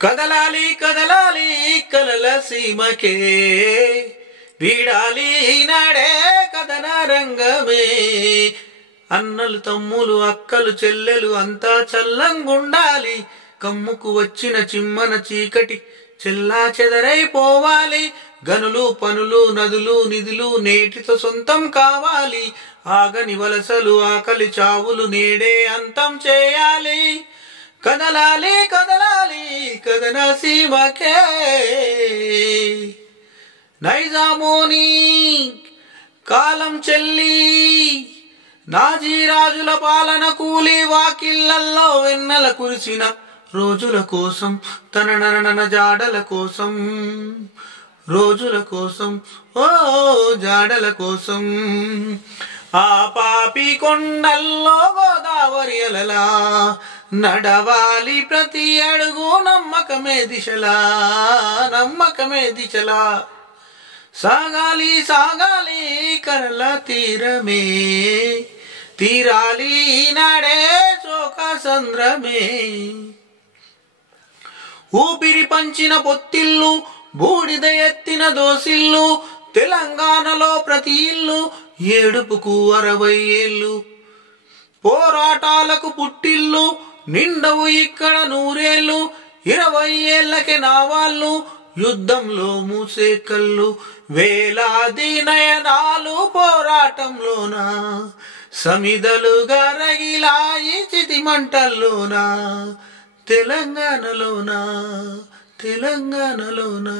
కదలాలి కదలాలి కలల సీమకే వీడాలి నాడే కదన రంగమే. అన్నలు తమ్ములు అక్కలు చెల్లెలు అంతా చల్లంగుండాలి. కమ్ముకు వచ్చిన చిమ్మన చీకటి చెల్లా చెదరైపోవాలి. గనులు పనులు నదులు నిధులు నేటితో సొంతం కావాలి. ఆగని వలసలు ఆకలి చావులు నేడే అంతం చేయాలి. కదలాలి కదలాలి కదన సీమకే. నైజామోని కాలం చెల్లి నాజీరాజుల పాలన కూలి వాకిళ్లల్లో వెన్నెల కురిసిన రోజుల కోసం తన నరనన జాడల కోసం రోజుల కోసం ఓ జాడల కోసం. ఆ పాపి కొండల్లో గోదావరి అలలా నడవాలి ప్రతి అడుగు నమ్మకమే దిశలా నమ్మకమే దిశలా. సాగాలి సాగాలి కరల తీరమే తీరాలి నాడే శోక సంద్రమే. ఊపిరి పంచిన పొత్తిల్లు బూడిద ఎత్తిన దోసిల్లు తెలంగాణలో ప్రతి ఇల్లు ఏడుపుకు 60 ఏళ్ళు. పోరాటాలకు పుట్టిల్లు నిండవు ఇక్కడ 100 ఏళ్ళు. 20 ఏళ్లకే నావాళ్ళు యుద్ధంలో మూసే కళ్ళు. వేలాది నయనాలు పోరాటంలోనా సమిదలుగా రగిలాయి చితి మంటల్లోనా తెలంగాణలోనా తెలంగాణలోనా.